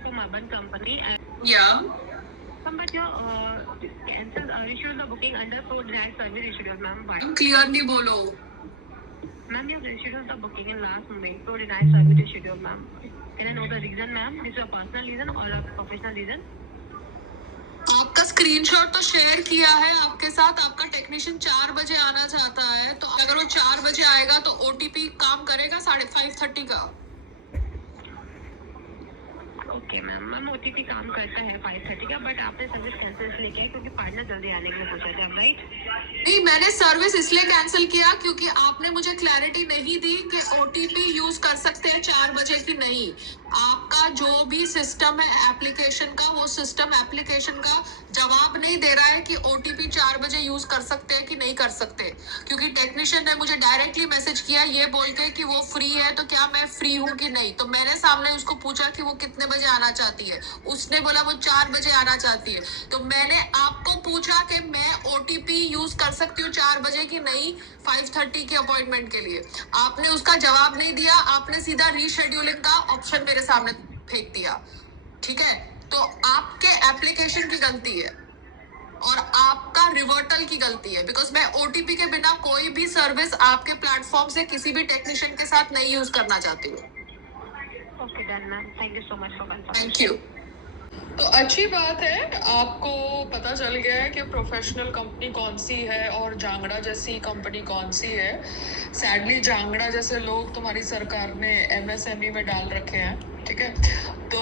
from Urban Company and Yeah. but your cancelled rescheduled the booking under for direct service reschedule, ma'am. Why? Clearly bolo. Ma'am, you rescheduled the booking in last moment for direct service reschedule, ma'am. Can I know the reason, ma'am? Is it a personal reason or a professional reason? आपका screenshot तो share किया है आपके साथ। आपका technician 4 बजे आना चाहता है, तो अगर वो 4 बजे आएगा तो ओटीपी काम करेगा 5:30 का। ओके मैम, मैम ओटीपी काम करता है 5:30 का, बट आपने सर्विस कैंसिल इसलिए किया क्योंकि पार्टनर जल्दी आने के लिए पूछा था, राइट? नहीं, मैंने सर्विस इसलिए कैंसिल किया क्योंकि आपने मुझे क्लैरिटी नहीं दी कि ओटीपी यूज कर सकते हैं 4 बजे की नहीं। आपका जो भी सिस्टम है एप्लीकेशन का, वो सिस्टम एप्लीकेशन का जवाब नहीं दे रहा है कि ओटीपी 4 बजे यूज कर सकते हैं कि नहीं कर सकते। क्योंकि टेक्नीशियन ने मुझे डायरेक्टली मैसेज किया ये बोल के कि वो फ्री है, तो क्या मैं फ्री हूँ कि नहीं। तो मैंने सामने उसको पूछा कि वो कितने बजे आना चाहती है, उसने बोला वो 4 बजे आना चाहती है। तो मैंने आपको पूछा कि मैं ओटीपी यूज कर सकती हूँ 4 बजे की नहीं 5:30 के अपॉइंटमेंट के लिए। आपने उसका जवाब नहीं दिया, आपने सीधा रीशेड्यूलिंग का ऑप्शन मेरे सामने फेंक दिया। ठीक है, तो आपके एप्लीकेशन की गलती है और आपका रिवर्टल की गलती है, बिकॉज मैं ओटीपी के बिना कोई भी सर्विस आपके प्लेटफॉर्म से किसी भी टेक्नीशियन के साथ नहीं यूज करना चाहती हूँ। Okay done ma'am, thank you so much for confirm. Thank you. तो अच्छी बात है, आपको पता चल गया है कि प्रोफेशनल कंपनी कौन सी है और जांगड़ा जैसी कंपनी कौन सी है। सैडली जांगड़ा जैसे लोग तुम्हारी सरकार ने एमएसएमई में डाल रखे हैं, ठीक है। तो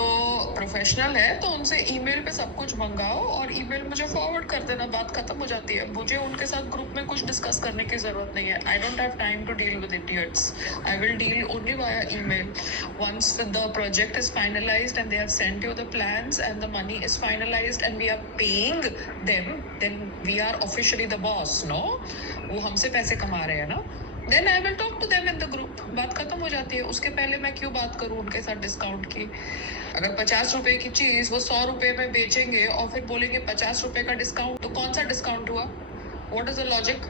प्रोफेशनल है तो उनसे ईमेल पे सब कुछ मंगाओ और ईमेल मुझे फॉरवर्ड कर देना, बात खत्म हो जाती है। मुझे उनके साथ ग्रुप में कुछ डिस्कस करने की जरूरत नहीं है। I don't have time to deal with idiots. I will deal only via email. Once the project is finalized and they have sent you the plans and the money is finalized and we are paying them, then we are officially the boss, no? वो हमसे पैसे कमा रहे हैं ना? Then I will talk to them in the group. बात खत्म हो जाती है। उसके पहले मैं क्यों बात करूँ उनके साथ डिस्काउंट की? अगर 50 रुपए की चीज वो 100 रुपए में बेचेंगे और फिर बोलेंगे 50 रुपए का डिस्काउंट, तो कौन सा डिस्काउंट हुआ? What is the logic?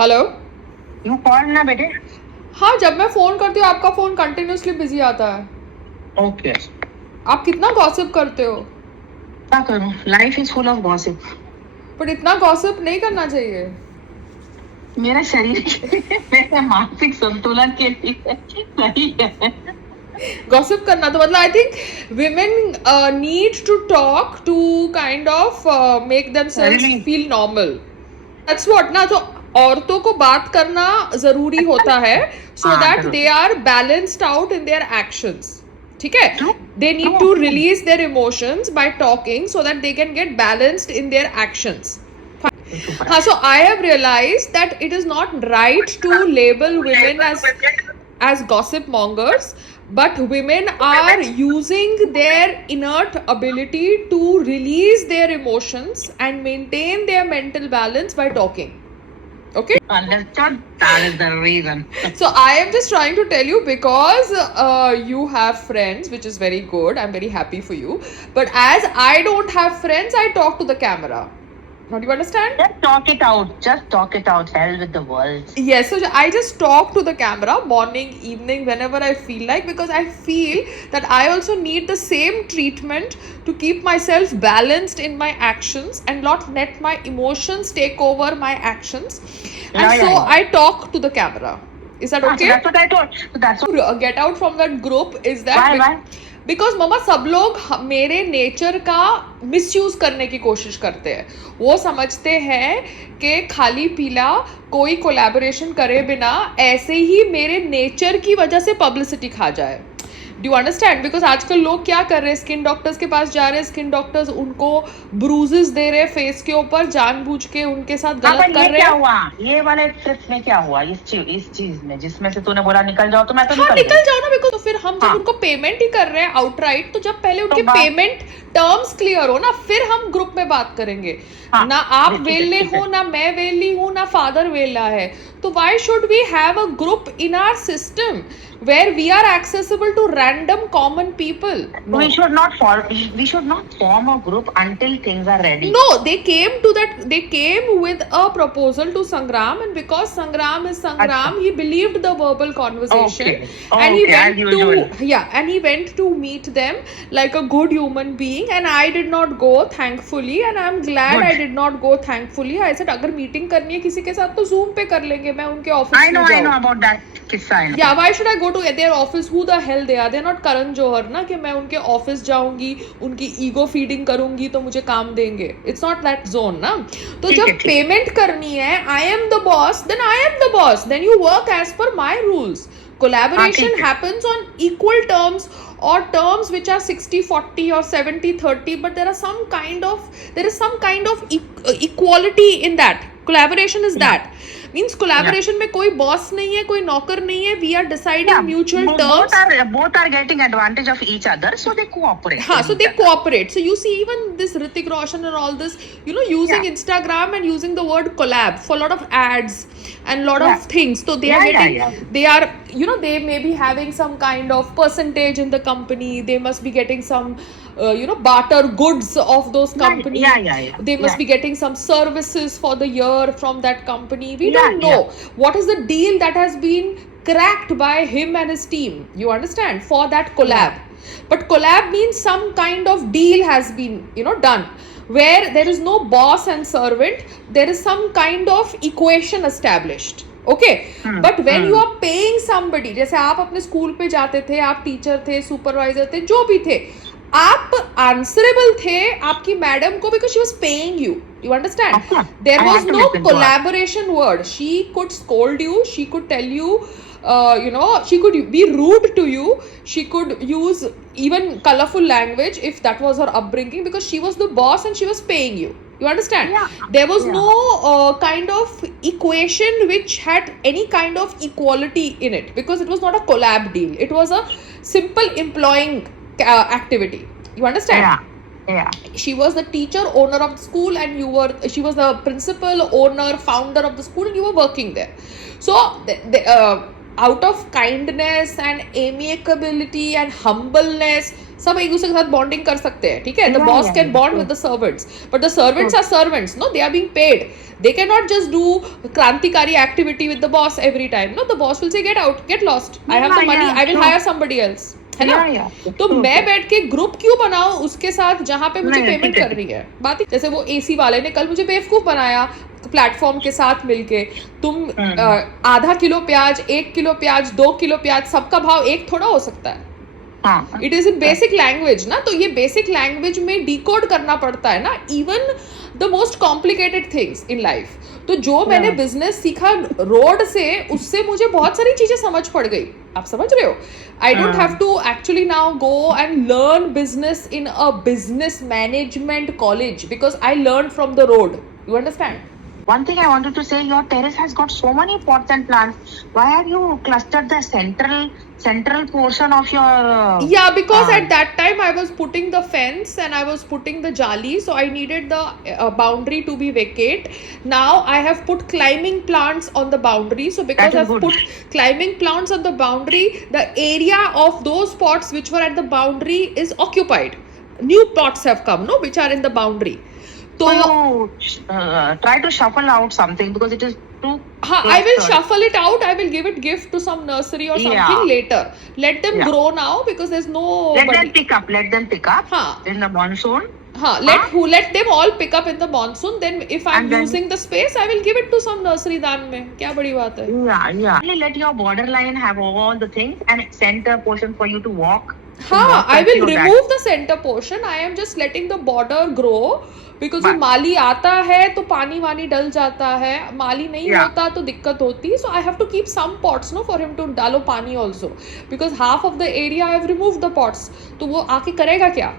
Hello, you call ना बेटे। हाँ, जब मैं फोन करती हूँ आपका फोन कंटिन्यूसली बिजी आता है। ओके, आप कितना गॉसिप करते हो? क्या करूं, life is full of gossip. पर इतना गॉसिप नहीं करना चाहिए। मेरा शरीर मेरे मानसिक संतुलन के लिए नहीं है। गॉसिप करना तो मतलब I think women need to talk to kind of make themselves Really? Feel normal. That's what ना, तो औरतों को बात करना जरूरी होता है सो दैट जरूर। They are balanced out in their actions. ठीक है, True. They need True. To release their emotions by talking so that they can get balanced in their actions. So I have realized that it is not right to label women as gossip mongers, but women are using their inert ability to release their emotions and maintain their mental balance by talking. Okay? Understood? That is the reason. So I am just trying to tell you because you have friends, which is very good. I'm very happy for you. But as I don't have friends, I talk to the camera. Now, do you understand? Just talk it out. Just talk it out. Hell with the world. Yes, so I just talk to the camera morning, evening, whenever I feel like, because I feel that I also need the same treatment to keep myself balanced in my actions and not let my emotions take over my actions. And Yeah, so yeah. I talk to the camera. Is that okay? So that's what I told. So that's what. Get out from that group is that Why? Because मम्मा सब लोग मेरे nature का misuse करने की कोशिश करते हैं। वो समझते हैं कि खाली पीला कोई कोलैबोरेशन करे बिना ऐसे ही मेरे नेचर की वजह से पब्लिसिटी खा जाए। Do you understand? बिकॉज आजकल लोग क्या कर रहे हैं, स्किन डॉक्टर्स के पास जा रहे हैं, स्किन डॉक्टर्स उनको ब्रूजेस दे रहे हैं फेस के ऊपर, जानबूझ के उनके साथ गलत कर रहे क्या हैं। हुआ ये वाले ट्रिप में? क्या हुआ इस चीज में जिसमें से तूने बोला निकल जाओ, तो मैं तो हाँ, निकल निकल जाओ ना। बिकॉज तो फिर हम जब हाँ। उनको पेमेंट ही कर रहे हैं आउटराइट, तो जब पहले उनके बात- पेमेंट टर्म्स क्लियर हो ना, फिर हम ग्रुप में बात करेंगे। हाँ, ना आप ठीक है, वेले ठीक है। हो, ना मैं वेली हूँ, ना फादर वेला है, तो why should we have a group in our system where we are accessible to random common people? No. We should not form a group until things are ready. No, they came with a proposal to Sangram, and because Sangram is Sangram, Achha. he believed the verbal conversation. Okay. And he Okay, went as usual. and he went to meet them like a good human being, and I did not go, thankfully, and I'm glad Good. I did not go, thankfully. I said अगर meeting करनी है किसी के साथ तो Zoom पे कर लेंगे, मैं उनके ऑफिस I में know जाऊँ। about that किस्सा, I know. Yeah, why should I go to their office? Who the hell they are? They're not Karan Johar ना, कि मैं उनके ऑफिस जाऊंगी, उनकी ईगो फीडिंग करूंगी तो मुझे काम देंगे। It's not that zone ना। तो ठीक जब है, ठीक। पेमेंट करनी है, I am the boss, then I am the boss. Then you work as per my rules. Collaboration ठीक है। happens on equal terms or terms which are 60-40 or 70-30, but there is some kind of equality in that. Collaboration is that. Means collaboration में कोई boss नहीं है, कोई नौकर नहीं है, we are deciding mutual terms. Both are getting advantage of each other, so they cooperate. हाँ, so they cooperate. So you see, even this Hrithik Roshan and all this, using Instagram and using the word collab for a lot of ads and lot of things. So they are getting, they may be having some kind of percentage in the company. They must be getting some, barter goods of those companies. They must be getting some services for the year from that company. We don't know what is the deal that has been cracked by him and his team. You understand? For that collab. But collab means some kind of deal has been, done, where there is no boss and servant. There is some kind of equation established. Okay, but when you are paying somebody, जैसे आप अपने school पे जाते थे, आप teacher थे, supervisor थे, जो भी थे, आप आंसरेबल थे आपकी मैडम को because she was paying you. You understand? There was no collaboration word. She could scold you. She could tell you, she could be rude to you. She could use even colorful language if that was her upbringing, because she was the boss and she was paying you. You understand? There was no kind of equation which had any kind of equality in it, because it was not a collab deal. It was a simple employing activity. You understand? She was the teacher, owner of the school, and she was the principal, owner, founder of the school, and you were working there. So out of kindness and amicability and humbleness, सब एक दूसरे के साथ bonding कर सकते हैं, ठीक है? The boss can bond with the servants, but the servants are servants, no? They are being paid. They cannot just do क्रांतिकारी activity with the boss every time. No, the boss will say, get out, get lost. I have the money, I will hire somebody else. है ना? तो मैं बैठ के group क्यों बनाऊं उसके साथ जहां पे मुझे पेमेंट कर रही है? बात ही जैसे वो एसी वाले ने कल मुझे बेवकूफ बनाया प्लेटफॉर्म के साथ मिलके, तुम आधा किलो प्याज, 1 किलो प्याज, 2 किलो प्याज, सबका भाव एक थोड़ा हो सकता है. It is in basic language ना, तो ये बेसिक लैंग्वेज में डिकोड करना पड़ता है ना, even the most complicated things in life. तो जो मैंने बिजनेस सीखा रोड से, उससे मुझे बहुत सारी चीजें समझ पड़ गई. आप समझ रहे हो? I don't have to actually now go and learn business in a business management college, because I learn from the road. You understand? One thing I wanted to say, your terrace has got so many pots and plants. Why have you clustered the central portion of your? Because at that time I was putting the fence and I was putting the jali, so I needed the boundary to be vacate. Now I have put climbing plants on the boundary, so because I've put climbing plants on the boundary, the area of those pots which were at the boundary is occupied. New pots have come, no, which are in the boundary. So try to shuffle out something, because it is too. I will shuffle it out. I will give it gift to some nursery or something later. Let them grow now, because there's no. Let them pick up. In the monsoon. Let them all pick up in the monsoon. Then if I'm using the space, I will give it to some nursery दान में. क्या बड़ी बात है? Only let your borderline have all the things and center portion for you to walk. I will remove the center portion. I am just letting the border grow. Because वो माली आता है तो पानी वानी डल जाता है, माली नहीं होता तो दिक्कत होती है. So I have to keep some pots no for him to डालो पानी also, because half of the area I have remove the pots. तो वो आके करेगा क्या?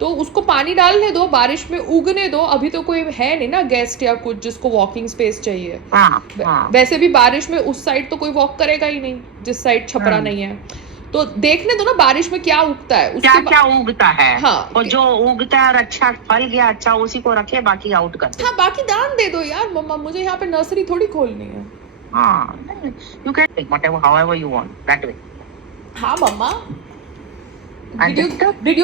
तो उसको पानी डालने दो, बारिश में उगने दो. अभी तो कोई है नहीं ना गेस्ट या कुछ जिसको वॉकिंग स्पेस चाहिए. वैसे भी बारिश में उस साइड तो कोई वॉक करेगा ही नहीं जिस साइड छपरा नहीं है. तो देखने दो ना बारिश में क्या उगता है, क्या उसके क्या उगता है। हाँ। और जो उगता है और अच्छा फल गया अच्छा उसी को रखे, बाकी आउट कर दे। हाँ बाकी दान दे दो यार मम्मा, मुझे यहाँ पे नर्सरी थोड़ी खोलनी है। हाँ, you can take whatever, however you want, that way. हाँ मम्मा, Understood? डिड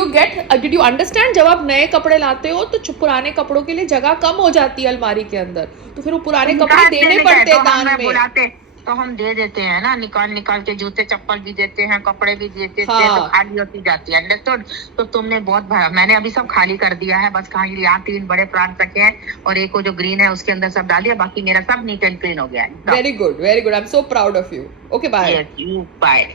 यू अंडरस्टैंड, जब आप नए कपड़े लाते हो तो पुराने कपड़ों के लिए जगह कम हो जाती है अलमारी के अंदर, तो फिर वो पुराने कपड़े देने पड़ते हैं दान में। बुलाते तो हम दे देते हैं ना, निकाल निकाल के जूते चप्पल भी देते हैं, कपड़े भी देते हैं, हाँ। तो खाली होती जाती है। अंडरस्टूड? तो तुमने बहुत मैंने अभी सब खाली कर दिया है, बस खाली यहाँ 3 बड़े प्लांट रखे हैं और एक वो जो ग्रीन है उसके अंदर सब डाल दिया, बाकी मेरा सब नीट एंड क्लीन हो गया है। Very good, I am so proud of you. Okay bye. Yes, you bye.